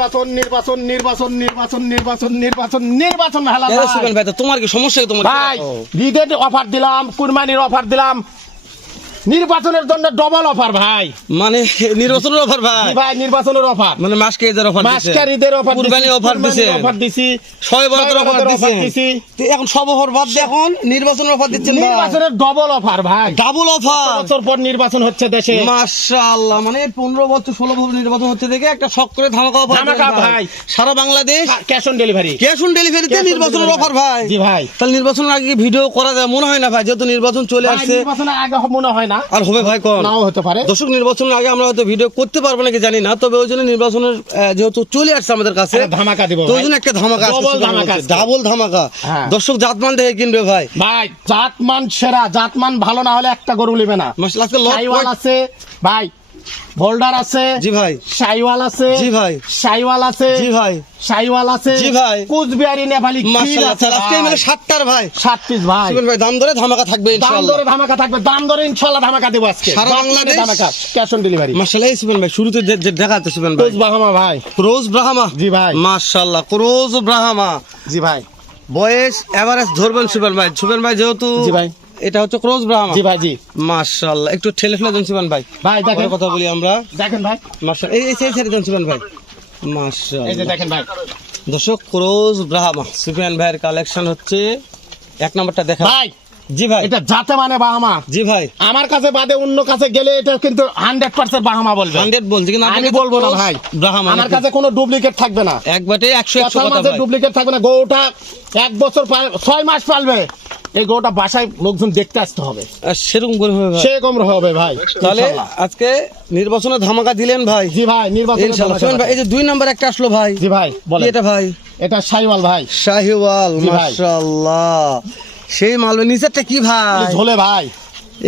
নির্বাচন নির্বাচন নির্বাচন নির্বাচন নির্বাচন নির্বাচন নির্বাচন হালা সুবেন ভাই তোমার কি সমস্যা তোমার ভাই ঈদের অফার দিলাম, কুরবানির অফার দিলাম, নির্বাচনের জন্য ডবল অফার ভাই। মানে নির্বাচনের অফার ভাই? ভাই নির্বাচনের অফার মানে মাসকে ঈদের অফার দিছে, মাসকে ঈদের অফার, কুরবানির অফার দিছে, অফার দিছি, শবে বরাতের অফার দিছি। এখন সব অফার বাদ দিয়ে এখন নির্বাচনের অফার দিচ্ছেন ভাই। নির্বাচনের ডবল অফার ভাই, ডাবল অফার। বছর পর নির্বাচন হচ্ছে দেশে, মাশাআল্লাহ। মানে 15 বছর 16 বছর নির্বাচন হচ্ছে দেখে একটা শক করে ধামাকা অফার। ধামাকা ভাই, সারা Bangladesh cash on delivery. Cash on ডেলিভারিতে নির্বাচনের অফার ভাই। জি ভাই। তাহলে নির্বাচনের আগে ভিডিও করা যায় মনে হয় না ভাই, যেহেতু নির্বাচন চলে আসছে। নির্বাচনের আগে মনে হয় না আর হবে ভাই, কোন নাও হতে পারে। দর্শক নির্বাচনের আগে আমরা হয়তো ভিডিও করতে পারবো নাকি জানি না, তবে ওই জন্য নির্বাচনের যেহেতু চলে আসছে আমাদের কাছে, ধামাকা দিব তো ওই জন্য একটা ধামাকা আসছে, ডাবল ধামাকা। দর্শক জাতমান দেখে কিনবে ভাই। ভাই জাতমান সেরা, জাতমান ভালো না হলে একটা গরু নেবে না। শাইওয়াল আছে ভাই, বোল্ডার আছে জি ভাই, শাইওয়াল আছে জি ভাই, শাইওয়াল আছে জি ভাই, শাইওয়াল আছে জি ভাই, কুচবিহারি নেপালি মাশাআল্লাহ। আজকে মানে 7টার ভাই, 7 পিস ভাই। সুবেন ভাই দাম ধরে ধামাকা থাকবে ইনশাআল্লাহ, দাম ধরে ধামাকা থাকবে, দাম ধরে ইনশাআল্লাহ ধামাকা দেব আজকে। সারা বাংলাদেশ ধামাকা, ক্যাশ অন ডেলিভারি। মাশাআল্লাহ। সুবেন ভাই শুরুতে যে দেখাতে সুবেন ভাই, ক্রোজ ব্রাহ্মা ভাই, ক্রোজ ব্রাহ্মা। জি ভাই, মাশাআল্লাহ, ক্রোজ ব্রাহ্মা। জি ভাই। বয়স এভারেজ ধরবেন সুবেন ভাই। সুবেন ভাই যেহেতু জি ভাই এটা হচ্ছে ক্রোজ ব্রাহ্মা। জি ভাই, জি মাশাআল্লাহ। একটু ঠেলে ঠেলে দেন সুবেন ভাই। ভাই দেখেন কথা বলি আমরা, দেখেন ভাই, মাশাআল্লাহ। এই ছেড়ে দেন সুবেন ভাই, মাশাআল্লাহ। এই যে দেখেন ভাই, দর্শক ক্রোজ ব্রাহ্মা সুবেন ভাইয়ের কালেকশন হচ্ছে এক নাম্বারটা দেখা ভাই। জি ভাই, এটা জাতে মানে বাহামা। জি ভাই। আমার কাছে বাদে অন্য কাছে গেলে এটা কিন্তু 100% বাহামা বলবে, 100 বলছি, কিন্তু আমি বলবো না ভাই। ব্রাহ্মা আমার কাছে কোনো ডুপ্লিকেট থাকবে না, একবারে 100 কথা ভাই, ডুপ্লিকেট থাকবে না। গরুটা 1 বছর 6 মাস পালবে, এই গরুটা বাসায় লোকজন দেখতে আসতে হবে, সেরকম করে হবে ভাই, সেরকম হবে ভাই। তাহলে আজকে নির্বাচনে ধামাকা দিলেন ভাই। জি ভাই, নির্বাচন ইনশাআল্লাহ। শুনুন ভাই, এই যে 2 নাম্বার একটা আসলো ভাই। জি ভাই বলেন। এটা ভাই, এটা শাইওয়াল ভাই, শাহিওয়াল। জি ভাই। মাশাআল্লাহ, সেই মালবে। নিচেরটা কি ভাই? ঝোলে ভাই।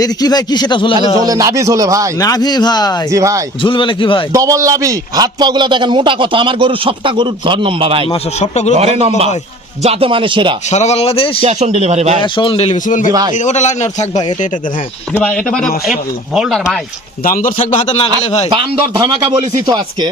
এই কি ভাই, কি সেটা ঝোলে? ঝোলে নাভি, ঝোলে ভাই, নাভি ভাই। জি ভাই। ঝুলবে না কি ভাই? ডবল নাভি, হাত পা গুলা দেখেন মোটা কত। আমার গরুর সবটা গরুর ধর নম্বা ভাই, মাশাআল্লাহ, সবটা গরু ধরে নম্বা ভাই, যাতে মানে সেরা। সারা বাংলাদেশ ক্যাশ অন ডেলিভারি ভাই, ক্যাশ অন ডেলিভারি। শুনুন জি ভাই, ভাই। ওটা লাইন থাক ভাই, এটা দেন। হ্যাঁ জি ভাই, এটা মানে মাশাআল্লাহ। হোল্ডার ভাই, দাম দর থাকবে হাতে না গেলে ভাই। দাম দর ধামাকা বলেছি তো আজকে,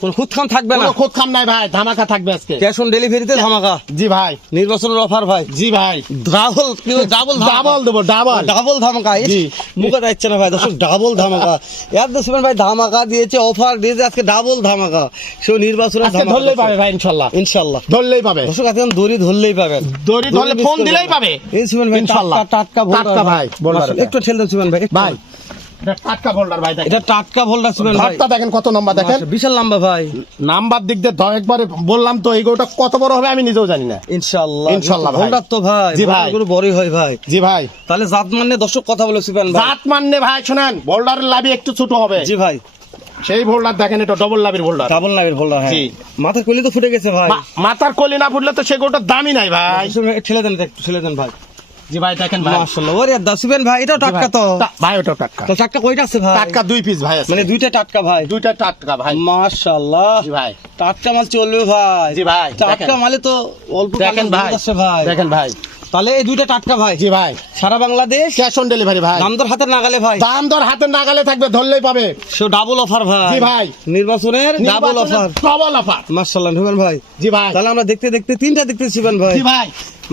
কোন খুদ খাম থাকবে না, কোনো খুদ খাম নাই ভাই, ধামাকা থাকবে আজকে। ক্যাশ অন ডেলিভারিতে ধামাকা। জি ভাই, নির্বাচনের অফার ভাই। জি ভাই, ডাবল ডাবল ডাবল দেবো, ডাবল ডাবল ধামাকা। জি। মুখে যাচ্ছে না ভাই দর্শক, ডাবল ধামাকা। এর সুবেন ভাই ধামাকা দিয়েছে, অফার দিয়েছে, আজকে ডাবল ধামাকা। সে নির্বাচনের আজকে ধরলেই পাবে ভাই ইনশাআল্লাহ, ইনশাআল্লাহ ধরলেই পাবে। দর্শক আজকে দড়ি ধরলেই পাবে, দড়ি ধরলে ফোন দিলেই পাবে এই সুবেন ভাই ইনশাআল্লাহ। টাটকা টাটকা ভাই, বোল্ডার একটু ঠেল দেন সুবেন ভাই, ভাই। এটা টাটকা বোল্ডার ভাই, দেখেন এটা টাটকা ভোল্ডার সুবেন ভাই। ধরটা দেখেন কত নম্বর, দেখেন বিশাল লম্বা ভাই। নাম্বার দিক দিয়ে একবারে বললাম তো, এই গরুটা কত বড় হবে আমি নিজেও জানি না। ইনশাআল্লাহ ইনশাআল্লাহ ভাই। ভোল্ডার তো ভাই, জি ভাই। গরু বড়ই হয় ভাই। জি ভাই, তাহলে জাত মানে দর্শক কথা বলে সুবেন ভাই। জাত মাননে ভাই শুনেন, বোল্ডারের লাভি একটু ছোট হবে। জি ভাই, সেই বোল্ডার দেখেন, এটা ডবল লাভির বোল্ডার, ডাবল নামের ভোল্ডার। হ্যাঁ, জি। মাথার কলি তো ফুটে গেছে ভাই। মাথার কলি না ফুটলে তো সেই গরুটার দামই নাই ভাই। ঠেলে দেন একটু, ঠেলে দেন ভাই। জি ভাই দেখেন ভাই, মাশাআল্লাহ। ওরে দাসুবেন ভাই, এটাও টাটকা তো ভাই, ওটা টাটকা। তো টাটকা কয়টা আছে ভাই? টাটকা 2 পিস ভাই আছে, মানে দুইটা টাটকা ভাই, দুইটা টাটকা ভাই। মাশাআল্লাহ। জি ভাই, টাটকা মাল চলবে ভাই। জি ভাই, টাটকা মালে তো অল্প দেখেন ভাই, ভাই। দেখেন ভাই। তাহলে এই দুইটা টাটকা ভাই। জি ভাই, সারা বাংলাদেশ ক্যাশ অন ডেলিভারি ভাই, দাম দর হাতে নাগালে ভাই। দাম দর হাতে নাগালে থাকবে, ধরলেই পাবে। সো ডাবল অফার ভাই। জি ভাই, নির্বাচনের ডাবল অফার, ডবল অফার। মাশাআল্লাহ নুবেন ভাই। জি ভাই, তাহলে আমরা দেখতে দেখতে তিনটা দেখতেছি ভাই। জি ভাই,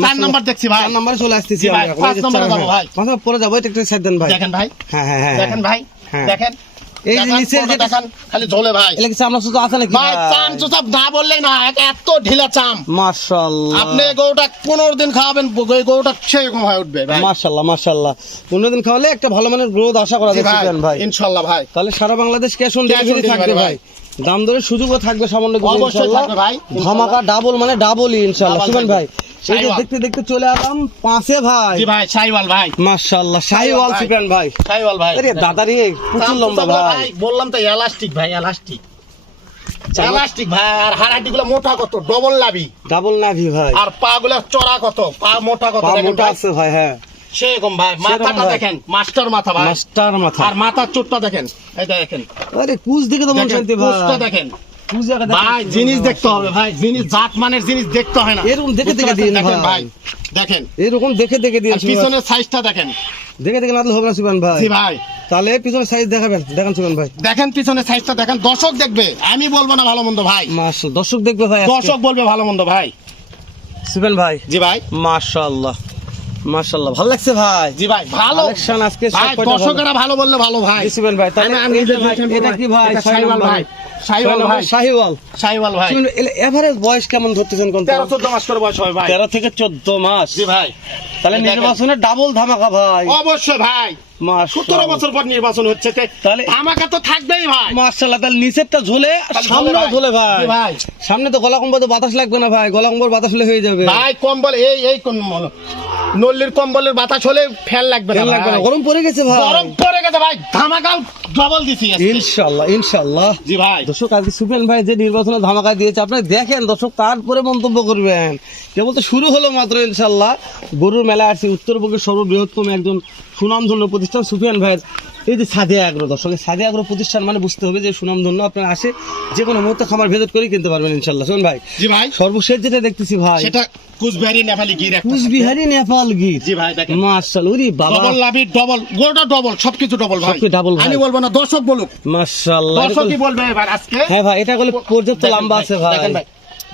4 নাম্বার দেখছি ভাই, 4 নম্বরে চলে আসতেছি জি ভাই, আমরা। 5 নম্বরে যাবো ভাই, মাথা পরে যাবো, এটা একটু সাইড দেন ভাই। দেখেন ভাই, হ্যাঁ হ্যাঁ হ্যাঁ, দেখেন ভাই, হ্যাঁ। দেখেন এই যে নিচের যে দেখেন, খালি ঝোলে ভাই। এলাকা চামড়া সুতো আছে নাকি ভাই চাম চুচাপ না বললেই না, এত ঢিলা চাম। মাশাআল্লাহ, আপনি গরুটা 15 দিন খাওয়াবেন, এই গরুটা সেরকম হয়ে উঠবে ভাই। মাশাআল্লাহ মাশাআল্লাহ। 15 দিন খাওয়ালে একটা ভালো মানের গ্রোথ আশা করা জি যাচ্ছে ভাই। ইনশাআল্লাহ ভাই। তাহলে সারা Bangladesh cash on Cash on delivery থাকবে delivery ভাই। দাম দরের সুযোগও থাকবে সামান্য কিছু অবশ্যই ইনশাআল্লাহ। থাকবে ভাই, ধামাকা ডাবল মানে ডাবলই ইনশাআল্লাহ। ডাবল সুমন ভাই, থাকবে। এই যে দেখতে দেখতে চলে এলাম পাঁচে ভাই। জি ভাই, শাইওয়াল ভাই, মাশাআল্লাহ, শাহিওয়াল ভাই। সুফিয়ান ভাই। শাইওয়াল ভাই। আরে দাদা রে, প্রচুর লম্বা ভাই। বললাম তো এলাস্টিক ভাই, এলাস্টিক এলাস্টিক ভাই। আর হাড়াটি গুলো মোটা কত, ডবল লাভি, ডাবল নাভি ভাই। আর পা গুলো চড়া কত, পা মোটা কত পা দেখেন মোটা ভাই। আছে ভাই। হ্যাঁ, সেরকম ভাই, মাথাটা ভাই। দেখেন, মাস্টার মাথা ভাই, মাস্টার মাথা। আর মাথার চোটটা দেখেন, এই দেখেন, আরে কুচ দেখে তো মন দেখেন, শান্তি ভাই। কুচটা দেখেন কুচ জায়গা দেখে ভাই। জিনিস দেখতে হবে ভাই, জিনিস জাত মানের জিনিস দেখতে হয় না, এরকম দেখে দেখে দিন দেখেন ভাই। ভাই, দেখেন এরকম দেখে দেখে আর দিয়েছি পিছনের সাইজটা দেখেন। দেখে দেখে না দিলে হবে না সুফিয়ান ভাই। জি ভাই, তাহলে পিছনে সাইজ দেখাবেন, দেখেন সুমন ভাই। দেখেন পিছনে সাইজটা দেখেন, দর্শক দেখবে, আমি বলবো না ভালো মন্দ ভাই, মাশাআল্লাহ, দর্শক দেখবে ভাই, দর্শক বলবে ভালো মন্দ ভাই। সুমন ভাই, জি ভাই, মাশাআল্লাহ মাশাআল্লাহ, ভালো লাগছে ভাই। জি ভাই, ভালো কালেকশন আজকে সব ভাই, কয়টা ভালো। দর্শকেরা ভালো বললে ভালো ভাই। জি সুমন ভাই, তাহলে আমি এই যে ভাই, দেখেন এটা কি ভাই? এটা শাহিওয়াল ভাই, শাহিওয়াল ভাই, শাহিওয়াল। শাহিওয়াল ভাই। এভারেজ বয়স কেমন ধরতেছেন কোন? 13-14 মাস করে বয়স হয় ভাই। 13 থেকে 14 মাস। জি ভাই, তাহলে নির্বাচনে ডাবল ধামাকা ভাই। অবশ্যই ভাই, 17 মাশাআল্লাহ বছর পর নির্বাচন হচ্ছে, তাহলে আমাকে তো থাকবেই ভাই। মাশাআল্লাহ, তাহলে নিচেরটা ঝোলে, তাহলে সামনেও ঝোলে ভাই। জি ভাই, সামনে তো গলা কম্বল, তো বাতাস লাগবে না ভাই, গলা কম্বল বাতাস হলে হয়ে যাবে ভাই কম্বল এই নল্লির কম্বলের বাতাস হলে ফ্যান লাগবে না ফ্যান লাগবে না, ভাই। গরম পড়ে গেছে ভাই। গরম পড়ে গেছে ভাই, ধামাকা ডবল দিছি আজকে। ইনশাআল্লাহ ইনশাআল্লাহ। জি ভাই, দর্শক আজকে সুফিয়ান ভাই যে নির্বাচনে ধামাকা দিয়েছে, আপনারা দেখেন দর্শক, তারপরে মন্তব্য করবেন। কেবল তো শুরু হলো মাত্র। ইনশাআল্লাহ গরুর মেলা আসছে, উত্তরবঙ্গের সর্ববৃহত্তম একজন সুনামধন্য প্রতিষ্ঠান সুফিয়ান ভাইয়ের এই যে সাদিয়া আগ্রো। দর্শক, এই সাদিয়া আগ্রো প্রতিষ্ঠান মানে বুঝতে হবে যে সুনামধন্য। আপনারা আসে যে কোনো মুহূর্তে খামার ভেজট করে কিনতে পারবেন ইনশাআল্লাহ। শুনুন ভাই, জি ভাই, সর্বশেষ যেটা দেখতেছি ভাই, সেটা কুচবিহারি নেপালি গির একটা। কুচবিহারি নেপাল গির। জি ভাই, দেখেন মাশাআল্লাহ, ওরে বাবা, ডবল লাভি, ডবল গোটা, ডবল সবকিছু ডবল ভাই, সবকিছু double ভাই। আমি বলবো না, দর্শক বলুক, মাশাআল্লাহ। দর্শকই বলবে এবার আজকে। হ্যাঁ ভাই, এটা হলো পর্যাপ্ত দেখেন লম্বা আছে ভাই। দেখেন ভাই,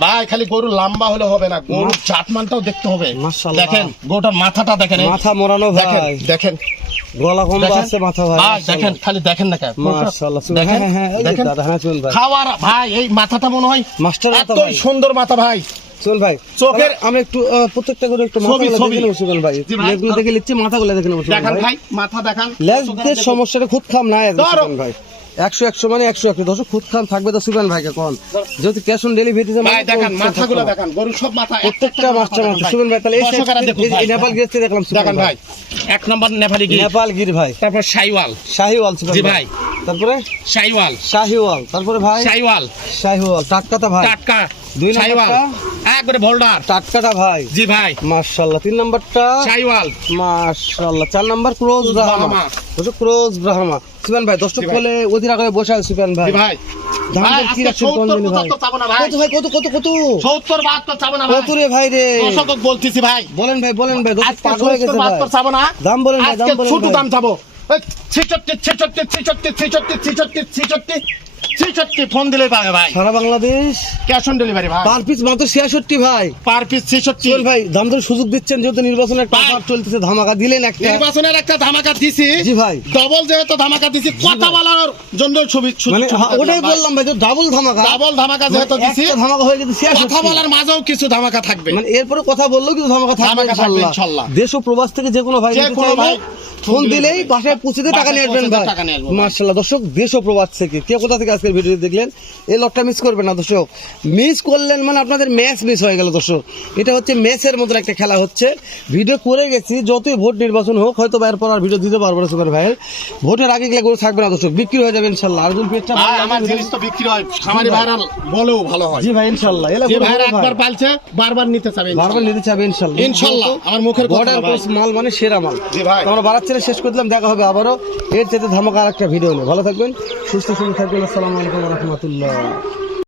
ভাই খালি গরু লম্বা হলে হবে না, গরু জাতমানটাও দেখতে হবে। মাশাআল্লাহ। দেখেন গোটার মাথাটা দেখেন, এই মাথা মোড়ানো দেখেন, ভাই, দেখেন গলা কম্বা দেখেন। আছে মাথা ভাই। ভাই দেখেন, খালি দেখেন না কেন, মাশাআল্লাহ। দেখেন, হ্যাঁ হ্যাঁ, এই যে দেখেন। দাদা, হ্যাঁ শুনুন ভাই, খাওয়ার ভাই, এই মাথাটা মনে হয় মাস্টার মাথা এতই ভাই। সুন্দর মাথা ভাই। শুনুন ভাই, চোখের- আমি একটু প্রত্যেকটা করে একটু ছবি, মাথাগুলো ছবি। দেখে নেবো শুনুন ভাই। জি ভাই। লেজগুলো দেখে নিচ্ছি, মাথাগুলো দেখে নেবো শুনুন দেখান ভাই। ভাই, মাথা দেখান। লেজদের সমস্যাটা খুদ খাম নাই আজকে ধরো। শুনুন ভাই। 100 মানে 100 দর্শক, খুদ খাম থাকবে তো সুবেন ভাইকে কোন, যেহেতু ক্যাশ অন ডেলিভারি ভাই দেখেন, মাথাগুলো দেখেন, গরু সব মাথা প্রত্যেকটা মাস্টার মাথা সুবেন ভাই। তাহলে এই দর্শকেরা দেখুন ভাই, এই নেপাল গিরতে দেখলাম সুবেন দেখেন ভাই, 1 নম্বর নেপালি গির, নেপাল গির ভাই, তারপর শাইওয়াল, শাহিওয়াল সুবেন জি ভাই, ভাই। তারপরে শাইওয়াল, শাহিওয়াল, তারপরে ভাই শাইওয়াল, শাহিওয়াল টাটকাটা ভাই, টাটকা, দুই শাইওয়াল, নম্বরটা একবারে ভোল্ডার, টাটকাটা ভাই, জি ভাই, মাশাআল্লাহ। 3 নাম্বারটা শাইওয়াল, মাশাআল্লাহ। 4 নাম্বার ক্রোজ ব্রাহ্মা, ব্রাহ্মা। দর্শক ক্রোজ ব্রাহ্মা। সুবেন ভাই, দর্শক জি ভাই। বলে অধীর আগে বসে আছে সুবেন ভাই। জি ভাই, দাম ভাই দর কি আজকে রাখছেন কোন 70 দিনে ভাই? 75 চাবো না ভাই, কত ভাই, কত কত কত 70 72 চাবো না ভাই, কত রে ভাই রে? দর্শক বলতেছি ভাই, বলেন ভাই, বলেন ভাই, দর্শক আজকে পাগল হয়ে 70 গেছে ভাই। 72 চাবো না, দাম বলেন ভাই, দাম আজকে বলেন ছোট ভাই। দাম চাবো। 66 ফোন দিলে পাবে ভাই, সারা বাংলাদেশ ক্যাশ অন ডেলিভারি ভাই, পার পিস মাত্র 66 ভাই। Per piece 66। সুবেন ভাই, দাম দর সুযোগ দিচ্ছেন, যেহেতু নির্বাচনের একটা ভাই। অফার চলতেছে, ধামাকা দিলেন একটা। নির্বাচনের একটা ধামাকা দিছি, জি ভাই, ডবল যেহেতু ধামাকা দিছি, কথা বলার জন্য মানে ওটাই বললাম ভাই, ডাবল ধামাকা। ডাবল ধামাকা যেহেতু দিছি, একটা ধামাকা হয়ে গেছে 66। কথা বলার মাঝেও কিছু ধামাকা থাকবে। মানে এরপরে কথা বললেও কিন্তু ধামাকা থাকবে ধামাকা থাকবে ইনশাআল্লাহ। ইনশাআল্লাহ। দেশ ও প্রবাস থেকে যে কোনো ভাই যে নিতে কোনো চাইলে ভাই ফোন দিলেই বাসায় পৌঁছে দিয়ে টাকা নিয়ে আসবেন বাসায় ভাই। টাকা নিয়ে আসবো ভাই। মাশাআল্লাহ। দর্শক, দেশ ও প্রবাস থেকে কে কোথা থেকে আজকের ভিডিও দেখলেন, এই লটটা মিস করবেন না দর্শক। মিস করলেন মানে আপনাদের ম্যাচ মিস হয়ে গেল দর্শক। এটা হচ্ছে ম্যাচের মতো একটা খেলা হচ্ছে। ভিডিও করে গেছি, যতই ভোট নির্বাচন হোক, হয়তো বাইরের পর আর ভিডিও দিতে পারবো না সুপার ভাইয়ের। ভোটের আগে গেলে গরু থাকবে না দর্শক, বিক্রি হয়ে যাবে ইনশাআল্লাহ। আর যদি পেটটা ভালো ভাই, লাগে, আমার জিনিস তো বিক্রি হয়, খামারি ভাইরাল বলেও ভালো হয়। জি ভাই ইনশাআল্লাহ। এলা যে গরু ভাইরা ভালো ভাই। একবার পালছে বারবার নিতে চাবে বারবার নিতে চাবে ইনশাআল্লাহ। ইনশাআল্লাহ, আমার মুখের কথা বর্ডার না ভাই। ক্রস মাল মানে সেরা মাল। জি ভাই। তো আমরা বাড়াচ্ছি না, শেষ করে দিলাম। দেখা হবে আবারও এর চাইতে ধামাকা আর একটা ভিডিও নিয়ে। ভালো থাকবেন, সুস্থ থাকবেন। আসসালামু আলাইকুম ওয়া রাহমাতুল্লাহ।